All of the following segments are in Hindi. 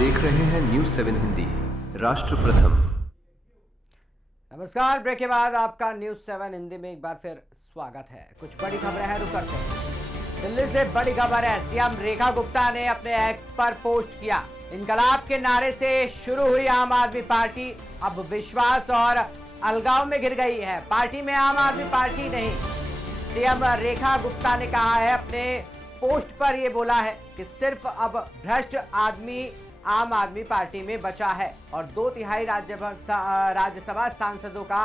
देख रहे हैं न्यूज 7 हिंदी, राष्ट्र प्रथम। नमस्कार। ब्रेक के बाद आपका न्यूज 7 हिंदी में एक बार फिर स्वागत है। कुछ बड़ी खबरें हैं, रुक करते हैं। दिल्ली से बड़ी खबर है। सीएम रेखा गुप्ता ने अपने एक्स पर पोस्ट किया, इनकलाब के नारे से शुरू हुई आम आदमी पार्टी अब विश्वास और अलगाव में घिर गई है। पार्टी में आम आदमी पार्टी नहीं। सीएम रेखा गुप्ता ने कहा है, अपने पोस्ट पर यह बोला है कि सिर्फ अब भ्रष्ट आदमी आम आदमी पार्टी में बचा है और 2/3 राज्यसभा सांसदों का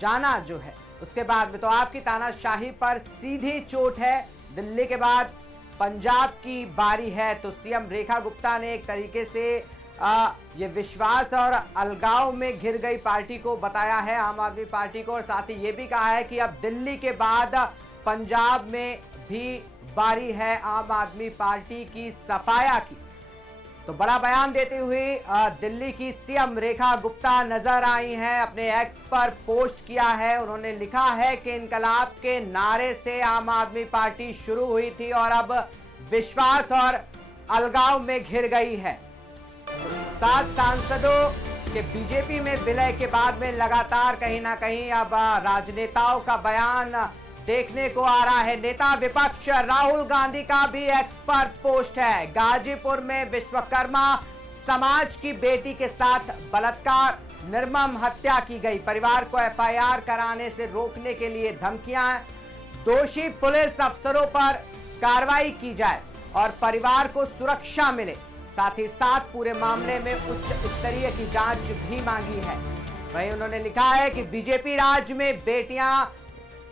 जाना जो है उसके बाद में तो आपकी तानाशाही पर सीधी चोट है। दिल्ली के बाद पंजाब की बारी है। तो सीएम रेखा गुप्ता ने एक तरीके से ये विश्वास और अलगाव में घिर गई पार्टी को बताया है, आम आदमी पार्टी को, और साथ ही ये भी कहा है कि अब दिल्ली के बाद पंजाब में भी बारी है आम आदमी पार्टी की सफाया की। तो बड़ा बयान देते हुए दिल्ली की सीएम रेखा गुप्ता नजर आई हैं। अपने एक्स पर पोस्ट किया है। उन्होंने लिखा है कि इनकलाब के नारे से आम आदमी पार्टी शुरू हुई थी और अब विश्वास और अलगाव में घिर गई है। 7 सांसदों के बीजेपी में विलय के बाद में लगातार कहीं ना कहीं अब राजनेताओं का बयान देखने को आ रहा है। नेता विपक्ष राहुल गांधी का भी एक्स पर पोस्ट है। गाजीपुर में विश्वकर्मा समाज की बेटी के साथ बलात्कार, निर्मम हत्या की गई। परिवार को एफआईआर कराने से रोकने के लिए धमकियां। दोषी पुलिस अफसरों पर कार्रवाई की जाए और परिवार को सुरक्षा मिले। साथ ही साथ पूरे मामले में उच्च स्तरीय की जांच भी मांगी है। वहीं उन्होंने लिखा है कि बीजेपी राज में बेटियां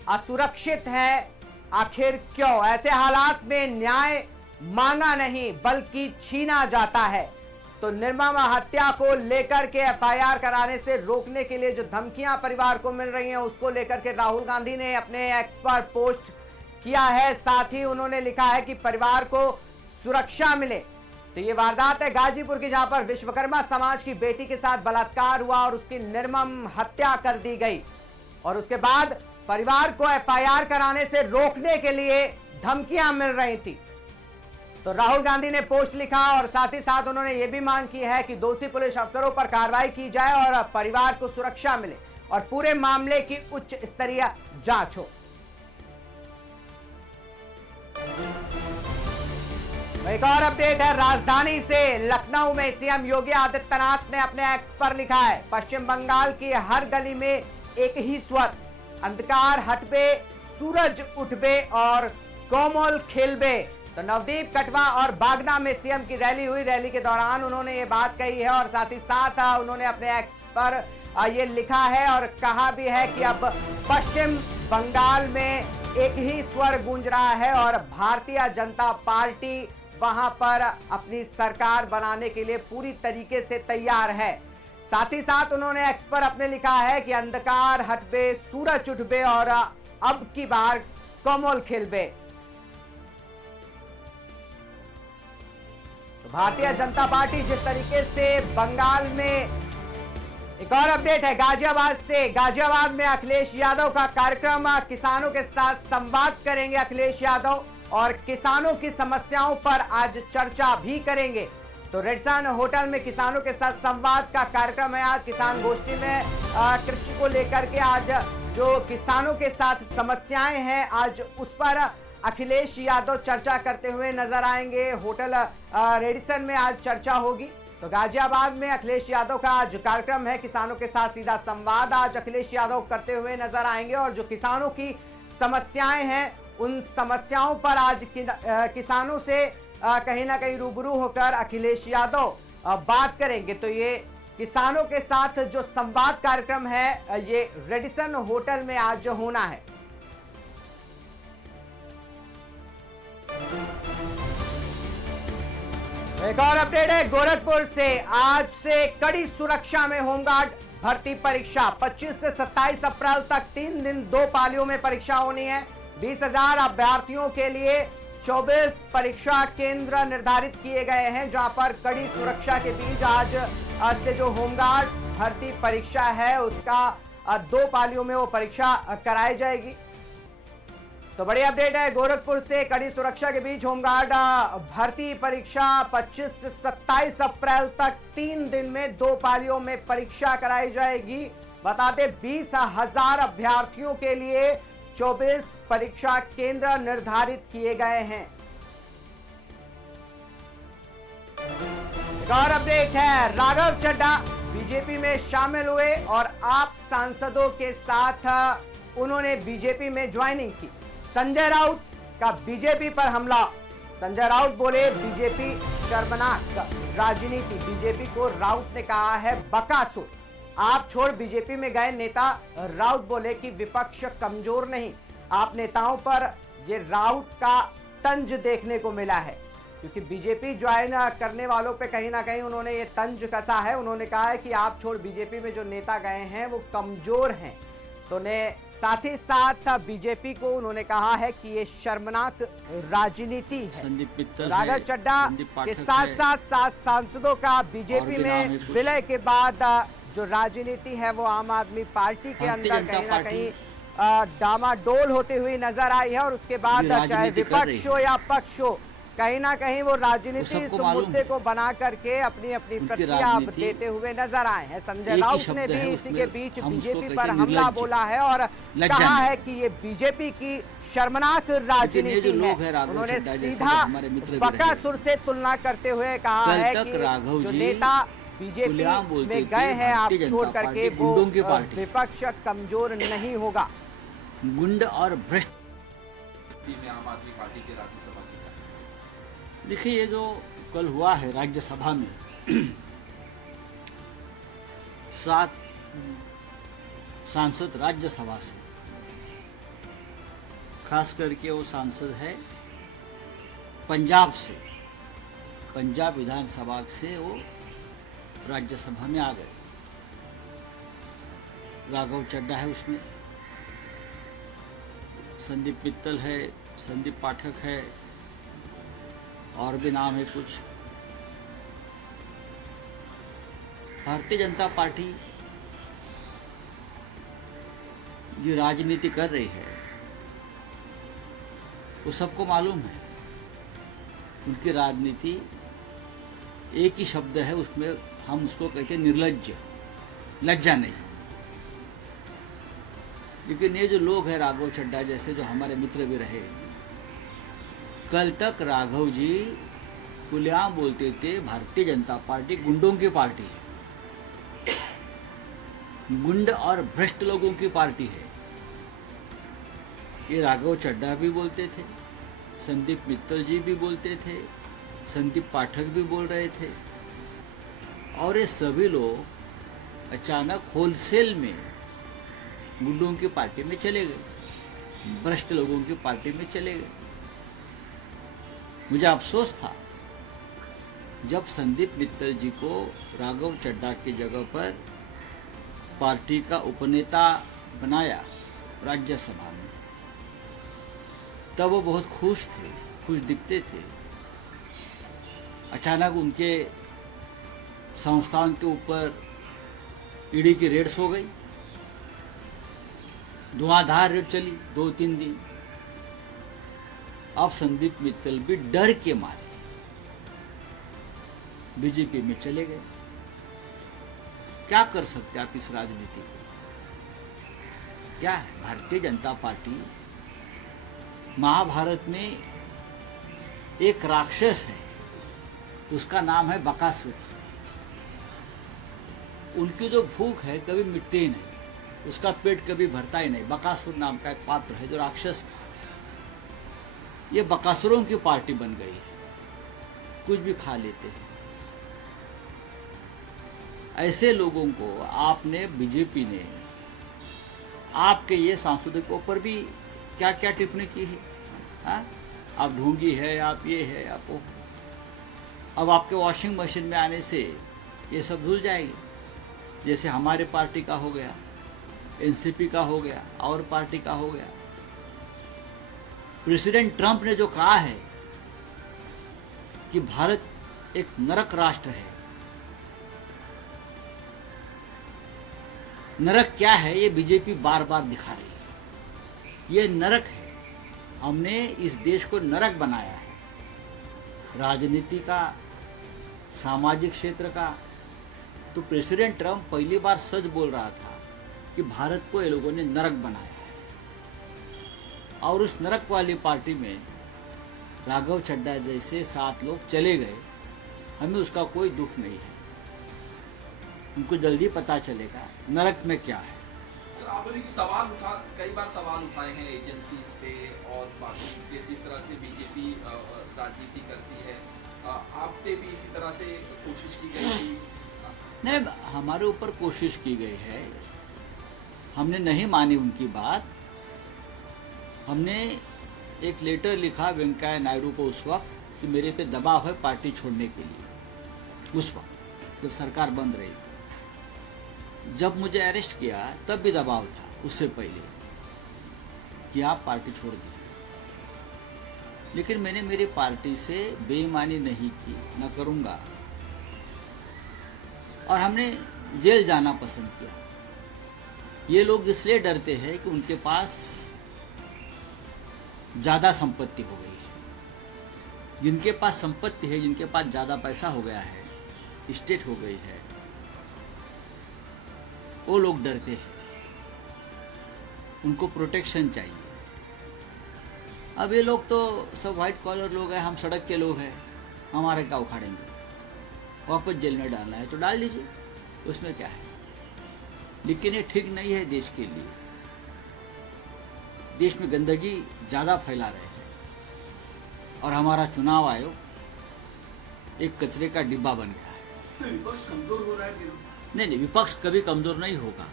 असुरक्षित है, आखिर क्यों? ऐसे हालात में न्याय मांगा नहीं बल्कि छीना जाता है। तो निर्मम हत्या को लेकर के एफआईआर कराने से रोकने के लिए जो धमकियां परिवार को मिल रही हैं उसको लेकर के राहुल गांधी ने अपने एक्स पर पोस्ट किया है। साथ ही उन्होंने लिखा है कि परिवार को सुरक्षा मिले। तो ये वारदात है गाजीपुर की, जहां पर विश्वकर्मा समाज की बेटी के साथ बलात्कार हुआ और उसकी निर्मम हत्या कर दी गई और उसके बाद परिवार को एफआईआर कराने से रोकने के लिए धमकियां मिल रही थी। तो राहुल गांधी ने पोस्ट लिखा और साथ ही साथ उन्होंने यह भी मांग की है कि दोषी पुलिस अफसरों पर कार्रवाई की जाए और परिवार को सुरक्षा मिले और पूरे मामले की उच्च स्तरीय जांच हो। एक और अपडेट है राजधानी से। लखनऊ में सीएम योगी आदित्यनाथ ने अपने एक्स पर लिखा है, पश्चिम बंगाल की हर गली में एक ही स्वर, अंधकार हटबे, सूरज उठबे और कोमल खेलबे। तो नवदीप कटवा और बागना में सीएम की रैली हुई। रैली के दौरान उन्होंने ये बात कही है और साथ ही साथ उन्होंने अपने एक्स पर ये लिखा है और कहा भी है कि अब पश्चिम बंगाल में एक ही स्वर गूंज रहा है और भारतीय जनता पार्टी वहां पर अपनी सरकार बनाने के लिए पूरी तरीके से तैयार है। साथ ही साथ उन्होंने एक्स पर अपने लिखा है कि अंधकार हटबे, सूरज उठबे और अब की बार कोमल खेलबे। तो भारतीय जनता पार्टी जिस तरीके से बंगाल में, एक और अपडेट है गाजियाबाद से। गाजियाबाद में अखिलेश यादव का कार्यक्रम, किसानों के साथ संवाद करेंगे अखिलेश यादव और किसानों की समस्याओं पर आज चर्चा भी करेंगे। तो रेडसन होटल में किसानों के साथ संवाद का कार्यक्रम है। आज किसान गोष्ठी में कृषि को लेकर के आज जो किसानों के साथ समस्याएं हैं आज उस पर अखिलेश यादव चर्चा करते हुए नजर आएंगे। होटल रेडिसन में आज चर्चा होगी। तो गाजियाबाद में अखिलेश यादव का आज कार्यक्रम है। किसानों के साथ सीधा संवाद आज अखिलेश यादव करते हुए नजर आएंगे और जो किसानों की समस्याएं हैं उन समस्याओं पर आज किसानों से कहीं ना कहीं रूबरू होकर अखिलेश यादव बात करेंगे। तो ये किसानों के साथ जो संवाद कार्यक्रम है ये रेडिसन होटल में आज होना है। एक और अपडेट है गोरखपुर से। आज से कड़ी सुरक्षा में होमगार्ड भर्ती परीक्षा 25 से 27 अप्रैल तक 3 दिन 2 पालियों में परीक्षा होनी है। 20,000 अभ्यर्थियों के लिए 24 परीक्षा केंद्र निर्धारित किए गए हैं, जहां पर कड़ी सुरक्षा के बीच आज से जो होमगार्ड भर्ती परीक्षा है उसका 2 पालियों में वो परीक्षा कराई जाएगी। तो बड़ी अपडेट है गोरखपुर से। कड़ी सुरक्षा के बीच होमगार्ड भर्ती परीक्षा 25 से 27 अप्रैल तक 3 दिन में 2 पालियों में परीक्षा कराई जाएगी। बताते 20,000 अभ्यर्थियों के लिए 24 परीक्षा केंद्र निर्धारित किए गए हैं। एक और अपडेट है, राघव चड्ढा बीजेपी में शामिल हुए और आप सांसदों के साथ उन्होंने बीजेपी में ज्वाइनिंग की। संजय राउत का बीजेपी पर हमला। संजय राउत बोले बीजेपी शर्मनाक राजनीति। बीजेपी को राउत ने कहा है बकासुर। आप छोड़ बीजेपी में गए नेता राउत बोले कि विपक्ष कमजोर नहीं। आप नेताओं पर ये राउत का तंज देखने को मिला है, क्योंकि बीजेपी ज्वाइन करने वालों पे कहीं ना कहीं उन्होंने ये तंज कसा है। उन्होंने कहा है कि आप छोड़ बीजेपी में जो नेता गए हैं वो कमजोर हैं। तो ने साथ ही साथ बीजेपी को उन्होंने कहा है कि ये शर्मनाक राजनीति है। संदीप मित्तल, राघव चड्ढा के साथ साथ 7 सांसदों का बीजेपी में विलय के बाद जो राजनीति है वो आम आदमी पार्टी के अंदर कहीं ना कहीं डामाडोल होते हुए नजर आई है। और उसके बाद चाहे विपक्ष हो या पक्ष हो, कहीं ना कहीं वो राजनीति इस मुद्दे को बना करके अपनी अपनी प्रतिक्रिया देते हुए नजर आए हैं। संजय राउत ने भी इसी के बीच बीजेपी पर हमला बोला है और कहा है कि ये बीजेपी की शर्मनाक राजनीति है। उन्होंने सीधा बकासुर से तुलना करते हुए कहा है कि जो नेता बीजेपी में गए हैं आप छोड़ करके वो विपक्ष कमजोर नहीं होगा। गुंड और भ्रष्ट में आम आदमी पार्टी के राज्यसभा की देखिए, ये जो कल हुआ है राज्यसभा में 7 सांसद राज्यसभा से, खास करके वो सांसद है पंजाब से, पंजाब विधानसभा से वो राज्यसभा में आ गए। राघव चड्ढा है उसमें, संदीप मित्तल है, संदीप पाठक है, और भी नाम है कुछ। भारतीय जनता पार्टी जो राजनीति कर रही है वो सबको मालूम है। उनकी राजनीति एक ही शब्द है, उसमें हम उसको कहते हैं निर्लज्ज, लज्जा नहीं। लेकिन ये जो लोग हैं राघव चड्ढा जैसे, जो हमारे मित्र भी रहे, कल तक राघव जी खुलेआम बोलते थे भारतीय जनता पार्टी गुंडों की पार्टी है, गुंड और भ्रष्ट लोगों की पार्टी है। ये राघव चड्ढा भी बोलते थे, संदीप मित्तल जी भी बोलते थे, संदीप पाठक भी बोल रहे थे। और ये सभी लोग अचानक होलसेल में गुंडों की पार्टी में चले गए, भ्रष्ट लोगों की पार्टी में चले गए। मुझे अफसोस था जब संदीप मित्तल जी को राघव चड्ढा की जगह पर पार्टी का उपनेता बनाया राज्यसभा में, तब वो बहुत खुश थे, खुश दिखते थे। अचानक उनके संस्थान के ऊपर ईडी की रेड्स हो गई, धुआंधार रेड चली 2-3 दिन। अब संदीप मित्तल भी डर के मारे बीजेपी में चले गए। क्या कर सकते आप इस राजनीति को? क्या है भारतीय जनता पार्टी? महाभारत में एक राक्षस है, उसका नाम है बकासुर। उनकी जो भूख है कभी मिटती ही नहीं, उसका पेट कभी भरता ही नहीं। बकासुर नाम का एक पात्र है जो राक्षस है। ये बकासुरों की पार्टी बन गई है, कुछ भी खा लेते हैं। ऐसे लोगों को आपने, बीजेपी ने आपके ये सांसदों के ऊपर भी क्या क्या टिप्पणी की है। हाँ, आप ढोंगी है, आप ये है, आप वो। अब आपके वॉशिंग मशीन में आने से ये सब धुल जाएगी, जैसे हमारे पार्टी का हो गया, एनसीपी का हो गया, और पार्टी का हो गया। प्रेसिडेंट ट्रंप ने जो कहा है कि भारत एक नरक राष्ट्र है, नरक क्या है ये बीजेपी बार बार दिखा रही है। ये नरक है, हमने इस देश को नरक बनाया है, राजनीति का, सामाजिक क्षेत्र का। तो प्रेसिडेंट ट्रम्प पहली बार सच बोल रहा था कि भारत को ये लोगों ने नरक बनाया है, और उस नरक वाली पार्टी में राघव चड्ढा जैसे 7 लोग चले गए। हमें उसका कोई दुख नहीं है, उनको जल्दी पता चलेगा नरक में क्या है। सर, आपने कई बार सवाल उठाए हैं एजेंसीज पे और बाकी जिस तरह से बीजेपी राजनीति करती है, आप पे भी इसी तरह से कोशिश की गई थी? नहीं, हमारे ऊपर कोशिश की गई है, हमने नहीं मानी उनकी बात। हमने एक लेटर लिखा वेंकैया नायडू को उस वक्त कि मेरे पे दबाव है पार्टी छोड़ने के लिए, उस वक्त जब सरकार बंद रही थी। जब मुझे अरेस्ट किया तब भी दबाव था, उससे पहले, कि आप पार्टी छोड़ दी। लेकिन मैंने मेरी पार्टी से बेईमानी नहीं की, न करूँगा, और हमने जेल जाना पसंद किया। ये लोग इसलिए डरते हैं कि उनके पास ज़्यादा संपत्ति हो गई है। जिनके पास संपत्ति है, जिनके पास ज़्यादा पैसा हो गया है, स्टेट हो गई है, वो लोग डरते हैं, उनको प्रोटेक्शन चाहिए। अब ये लोग तो सब व्हाइट कॉलर लोग हैं, हम सड़क के लोग हैं, हमारे क्या उखाड़ेंगे? वापस जेल में डालना है तो डाल दीजिए, उसमें क्या है। लेकिन ये ठीक नहीं है देश के लिए। देश में गंदगी ज़्यादा फैला रहे हैं, और हमारा चुनाव आयोग एक कचरे का डिब्बा बन गया है। तो विपक्ष कमजोर हो रहा है? नहीं, विपक्ष कभी कमज़ोर नहीं होगा।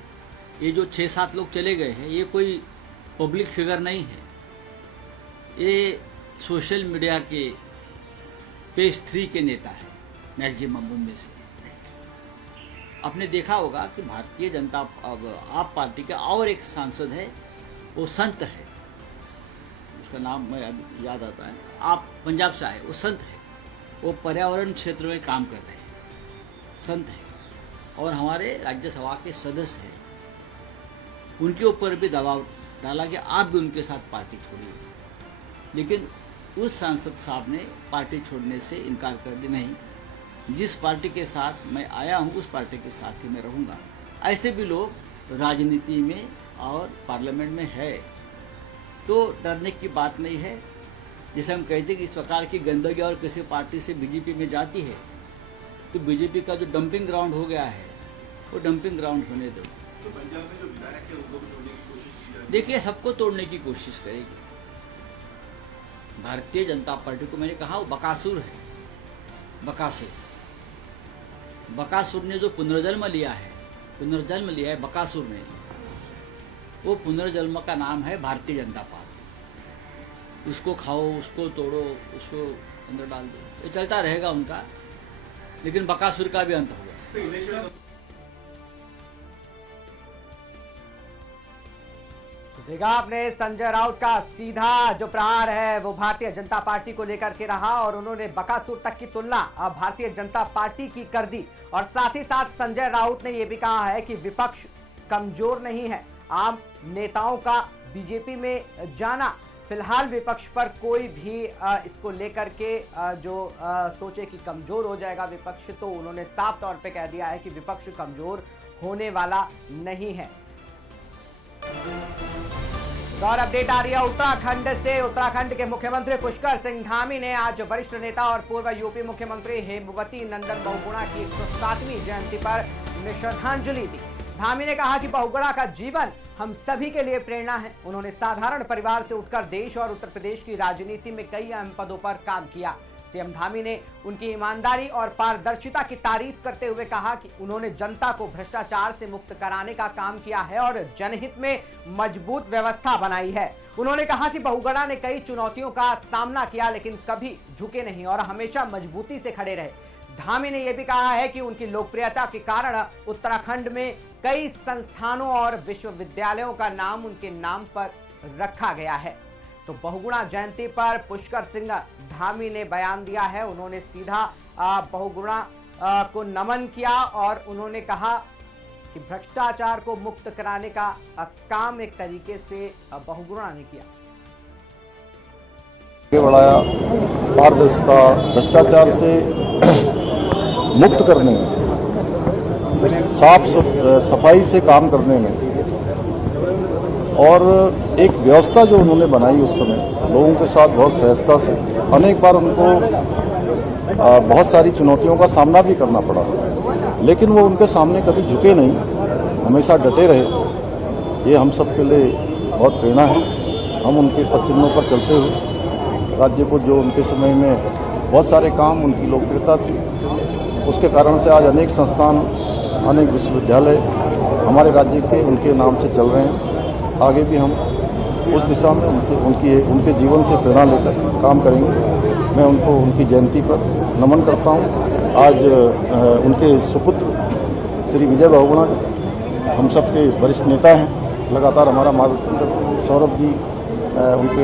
ये जो 6-7 लोग चले गए हैं, ये कोई पब्लिक फिगर नहीं है, ये सोशल मीडिया के पेज 3 के नेता है मैक्सिमम उनमें से। आपने देखा होगा कि भारतीय जनता आप पार्टी के और एक सांसद है, वो संत है, उसका नाम मैं अभी याद आता है, आप पंजाब से आए, वो संत है, वो पर्यावरण क्षेत्र में काम कर रहे हैं, संत है, और हमारे राज्यसभा के सदस्य हैं। उनके ऊपर भी दबाव डाला कि आप भी उनके साथ पार्टी छोड़िए, लेकिन उस सांसद साहब ने पार्टी छोड़ने से इनकार कर दिया। नहीं, जिस पार्टी के साथ मैं आया हूँ उस पार्टी के साथ ही मैं रहूँगा। ऐसे भी लोग राजनीति में और पार्लियामेंट में है, तो डरने की बात नहीं है। जैसे हम कहते हैं कि इस प्रकार की गंदगी और किसी पार्टी से बीजेपी में जाती है, तो बीजेपी का जो डंपिंग ग्राउंड हो गया है, वो डंपिंग ग्राउंड होने दो। तो पंजाब में जो विधायक है उनको भी तोड़ने की कोशिश की जा रही है। देखिए, सबको तोड़ने की कोशिश करेगी भारतीय जनता पार्टी को। मैंने कहा वो बकासुर है, बकासुर ने जो पुनर्जन्म लिया है बकासुर ने, वो पुनर्जन्म का नाम है भारतीय जनता पार्टी। उसको खाओ, उसको तोड़ो, उसको अंदर डाल दो, ये चलता रहेगा उनका। लेकिन बकासुर का भी अंत हो गया। तो इलेक्शन देखा आपने संजय राउत का सीधा जो प्रहार है वो भारतीय जनता पार्टी को लेकर के रहा, और उन्होंने बकासुर तक की तुलना अब भारतीय जनता पार्टी की कर दी। और साथ ही साथ संजय राउत ने यह भी कहा है कि विपक्ष कमजोर नहीं है, आम नेताओं का बीजेपी में जाना, फिलहाल विपक्ष पर कोई भी इसको लेकर के जो सोचे कि कमजोर हो जाएगा विपक्ष, तो उन्होंने साफ तौर पे कह दिया है कि विपक्ष कमजोर होने वाला नहीं है। और अपडेट आ रही है उत्तराखंड से। उत्तराखंड के मुख्यमंत्री पुष्कर सिंह धामी ने आज वरिष्ठ नेता और पूर्व यूपी मुख्यमंत्री हेमवती नंदन बहुगुणा की 107वीं जयंती पर उन्हें श्रद्धांजलि दी। धामी ने कहा कि बहुगुणा का जीवन हम सभी के लिए प्रेरणा है। उन्होंने साधारण परिवार से उठकर देश और उत्तर प्रदेश की राजनीति में कई अहम पदों पर काम किया। सीएम धामी ने उनकी ईमानदारी और पारदर्शिता की तारीफ करते हुए कहा कि उन्होंने जनता को भ्रष्टाचार से मुक्त कराने का काम किया है और जनहित में मजबूत व्यवस्था बनाई है। उन्होंने कहा कि बहुगुणा ने कई चुनौतियों का सामना किया, लेकिन कभी झुके नहीं और हमेशा मजबूती से खड़े रहे। धामी ने यह भी कहा है कि उनकी लोकप्रियता के कारण उत्तराखंड में कई संस्थानों और विश्वविद्यालयों का नाम उनके नाम पर रखा गया है। तो बहुगुणा जयंती पर पुष्कर सिंह धामी ने बयान दिया है। उन्होंने सीधा बहुगुणा को नमन किया और उन्होंने कहा कि भ्रष्टाचार को मुक्त कराने का काम एक तरीके से बहुगुणा ने किया। आगे बढ़ाया, पारदर्शिता, भ्रष्टाचार से मुक्त करने में, सफाई से काम करने में और एक व्यवस्था जो उन्होंने बनाई उस समय लोगों के साथ बहुत सहजता से, अनेक बार उनको बहुत सारी चुनौतियों का सामना भी करना पड़ा, लेकिन वो उनके सामने कभी झुके नहीं, हमेशा डटे रहे। ये हम सब के लिए बहुत प्रेरणा है। हम उनके पद चिन्हों पर चलते हुए राज्य को, जो उनके समय में बहुत सारे काम, उनकी लोकप्रियता थी, उसके कारण से आज अनेक संस्थान, अनेक विश्वविद्यालय हमारे राज्य के उनके नाम से चल रहे हैं। आगे भी हम उस दिशा में उनके जीवन से प्रेरणा लेकर काम करेंगे। मैं उनको उनकी जयंती पर नमन करता हूँ। आज उनके सुपुत्र श्री विजय बहुगुणा हम सब के वरिष्ठ नेता हैं, लगातार हमारा मार्गदर्शन करते हैं। सौरभ जी उनके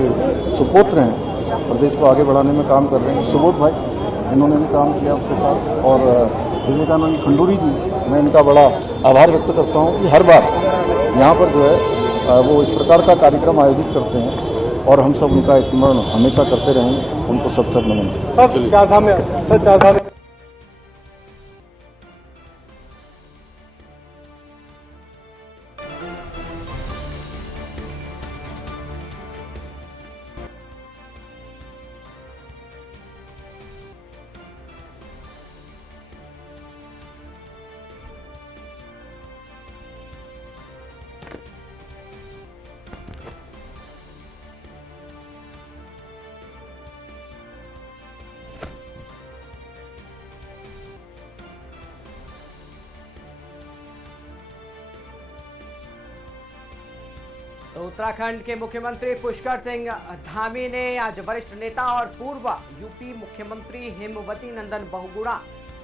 सुपुत्र हैं, प्रदेश को आगे बढ़ाने में काम कर रहे हैं। सुबोध भाई, इन्होंने भी काम किया उसके साथ, और विवेकानंद खंडूरी जी, मैं इनका बड़ा आभार व्यक्त करता हूँ कि हर बार यहाँ पर जो है वो इस प्रकार का कार्यक्रम आयोजित करते हैं और हम सब उनका स्मरण हमेशा करते रहेंगे। उनको सत नमन। तो उत्तराखंड के मुख्यमंत्री पुष्कर सिंह धामी ने आज वरिष्ठ नेता और पूर्व यूपी मुख्यमंत्री हेमवती नंदन बहुगुणा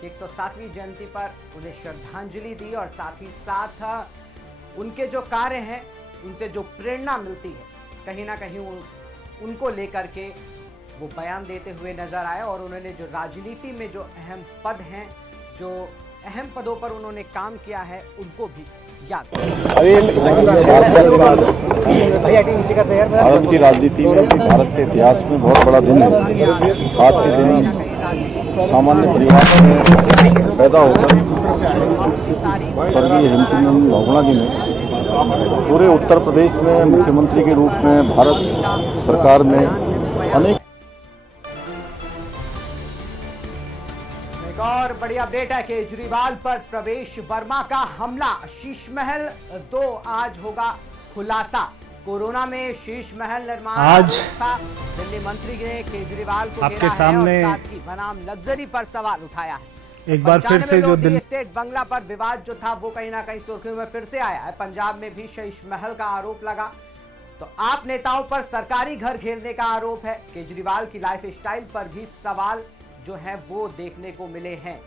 की 107वीं जयंती पर उन्हें श्रद्धांजलि दी और साथ ही साथ उनके जो कार्य हैं, उनसे जो प्रेरणा मिलती है, कहीं ना कहीं उनको लेकर के वो बयान देते हुए नजर आए। और उन्होंने जो राजनीति में जो अहम पद हैं, जो अहम पदों पर उन्होंने काम किया है, उनको भी याद। भारत की राजनीति में, भारत के इतिहास में बहुत बड़ा दिन है। आज के दिन सामान्य परिवार में पैदा होकर स्वर्गीय हेमवती नंदन बहुगुणा जी ने पूरे उत्तर प्रदेश में मुख्यमंत्री के रूप में भारत सरकार में अनेक और बड़ी अपडेट है, केजरीवाल पर प्रवेश वर्मा का हमला, शीश महल 2 आज होगा खुलासा। कोरोना में शीश महल निर्माण आज था, दिल्ली मंत्री ने केजरीवाल को आपके सामने बनाम लग्जरी पर सवाल उठाया है। एक बार फिर से जो दिल्ली स्टेट बंगला पर विवाद जो था वो कहीं ना कहीं सुर्खियों में फिर से आया है। पंजाब में भी शीश महल का आरोप लगा, तो आप नेताओं पर सरकारी घर घेरने का आरोप है। केजरीवाल की लाइफ स्टाइल पर भी सवाल जो है वो देखने को मिले हैं।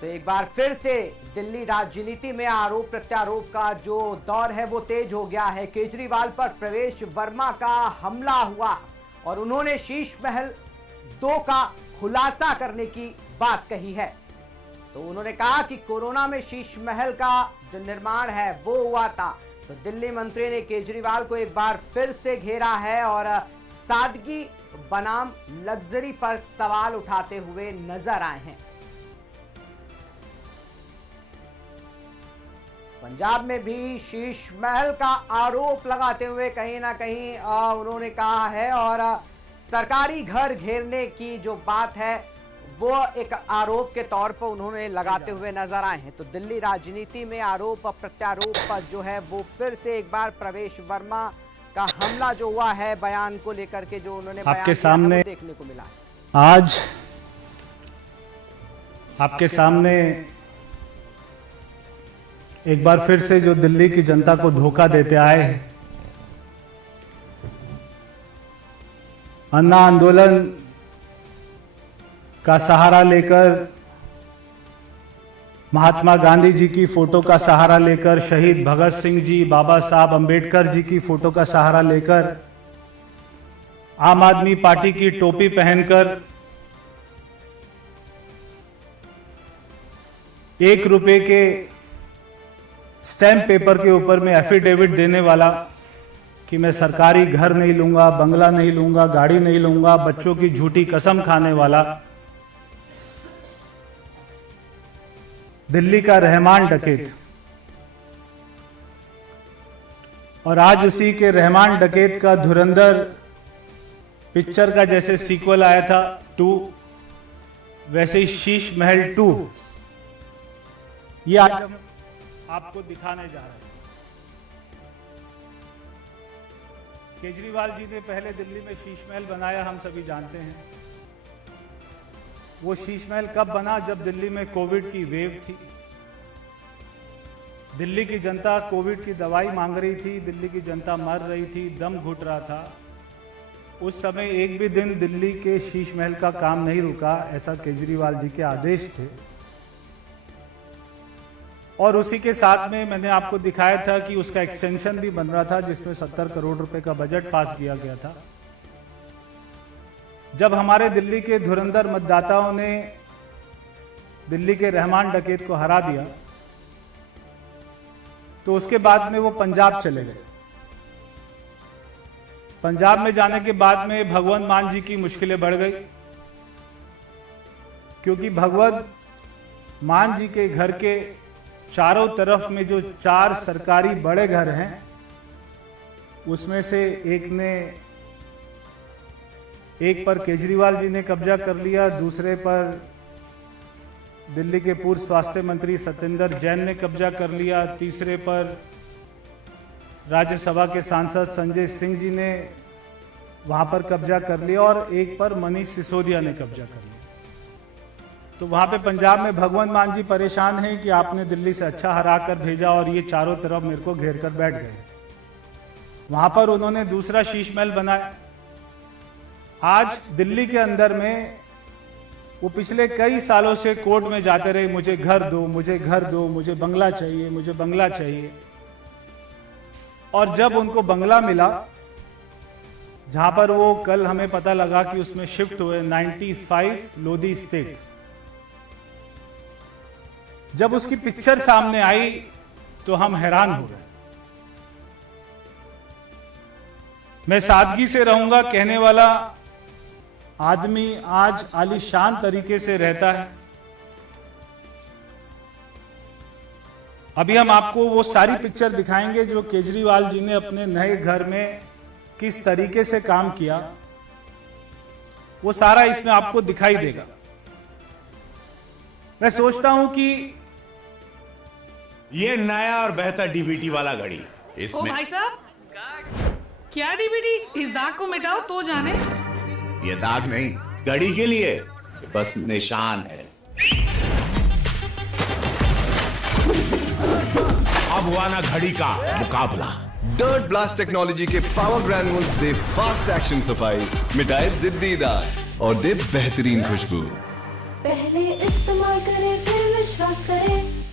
तो एक बार फिर से दिल्ली राजनीति में आरोप प्रत्यारोप का जो दौर है वो तेज हो गया है। केजरीवाल पर प्रवेश वर्मा का हमला हुआ और उन्होंने शीश महल 2 का खुलासा करने की बात कही है। तो उन्होंने कहा कि कोरोना में शीश महल का जो निर्माण है वो हुआ था। तो दिल्ली मंत्री ने केजरीवाल को एक बार फिर से घेरा है और सादगी बनाम लग्जरी पर सवाल उठाते हुए नजर आए हैं। पंजाब में भी शीश महल का आरोप लगाते हुए कहीं ना कहीं उन्होंने कहा है और सरकारी घर घेरने की जो बात है वो एक आरोप के तौर पर उन्होंने लगाते हुए नजर आए हैं। तो दिल्ली राजनीति में आरोप प्रत्यारोप जो है वो फिर से एक बार प्रवेश वर्मा का हमला जो हुआ है, बयान को लेकर के जो उन्होंने आपके सामने देखने को मिला। आज आपके सामने एक बार फिर से जो दिल्ली की जनता को धोखा देते आए हैं, अन्ना आंदोलन का सहारा लेकर, महात्मा गांधी जी की फोटो का सहारा लेकर, शहीद भगत सिंह जी, बाबा साहब अंबेडकर जी की फोटो का सहारा लेकर, आम आदमी पार्टी की टोपी पहनकर 1 रुपए के स्टैम्प पेपर के ऊपर में एफिडेविट देने वाला कि मैं सरकारी घर नहीं लूंगा, बंगला नहीं लूंगा, गाड़ी नहीं लूंगा, बच्चों की झूठी कसम खाने वाला दिल्ली का रहमान डकैत, और आज उसी के रहमान डकैत का धुरंधर पिक्चर का जैसे सीक्वल आया था 2, वैसे ही शीश महल 2 ये आज हम आपको दिखाने जा रहे हैं। केजरीवाल जी ने पहले दिल्ली में शीश महल बनाया, हम सभी जानते हैं। वो शीश महल कब बना? जब दिल्ली में कोविड की वेव थी। दिल्ली की जनता कोविड की दवाई मांग रही थी, दिल्ली की जनता मर रही थी, दम घुट रहा था। उस समय एक भी दिन दिल्ली के शीश महल का काम नहीं रुका, ऐसा केजरीवाल जी के आदेश थे। और उसी के साथ में मैंने आपको दिखाया था कि उसका एक्सटेंशन भी बन रहा था, जिसमें 70 करोड़ रुपए का बजट पास किया गया था। जब हमारे दिल्ली के धुरंधर मतदाताओं ने दिल्ली के रहमान डकैत को हरा दिया, तो उसके बाद में वो पंजाब चले गए। पंजाब में जाने के बाद में भगवंत मान जी की मुश्किलें बढ़ गई, क्योंकि भगवंत मान जी के घर के चारों तरफ में जो 4 सरकारी बड़े घर हैं, उसमें से एक पर केजरीवाल जी ने कब्जा कर लिया, दूसरे पर दिल्ली के पूर्व स्वास्थ्य मंत्री सत्येंद्र जैन ने कब्जा कर लिया, तीसरे पर राज्यसभा के सांसद संजय सिंह जी ने वहां पर कब्जा कर लिया, और एक पर मनीष सिसोदिया ने कब्जा कर लिया। तो वहां पे पंजाब में भगवंत मान जी परेशान हैं कि आपने दिल्ली से अच्छा हरा कर भेजा और ये चारों तरफ मेरे को घेर कर बैठ गए। वहां पर उन्होंने दूसरा शीश महल बनाया। आज दिल्ली के अंदर में वो पिछले कई सालों से कोर्ट में जाते रहे, मुझे घर दो, मुझे घर दो, मुझे बंगला चाहिए, मुझे बंगला चाहिए। और जब उनको बंगला मिला, जहां पर वो कल हमें पता लगा कि उसमें शिफ्ट हुए 95 लोधी स्टेट, जब उसकी पिक्चर सामने आई तो हम हैरान हो गए। मैं सादगी से रहूंगा कहने वाला आदमी आज आलीशान तरीके से रहता है। अभी हम आपको वो सारी पिक्चर दिखाएंगे जो केजरीवाल जी ने अपने नए घर में किस तरीके से काम किया, वो सारा इसमें आपको दिखाई देगा। मैं सोचता हूं कि ये नया और बेहतर डीबीटी वाला घड़ी, ओ इसमें भाई साहब, क्या डीबीटी? इस दाग को मिटाओ तो जाने। ये दाग नहीं, घड़ी के लिए बस निशान है। अब हुआ ना घड़ी का मुकाबला। डर्ट ब्लास्ट टेक्नोलॉजी के पावर ग्रैन्यूल्स दे फास्ट एक्शन सफाई, मिटाए जिद्दी दाग और दे बेहतरीन खुशबू। पहले इस्तेमाल करें फिर विश्वास करें।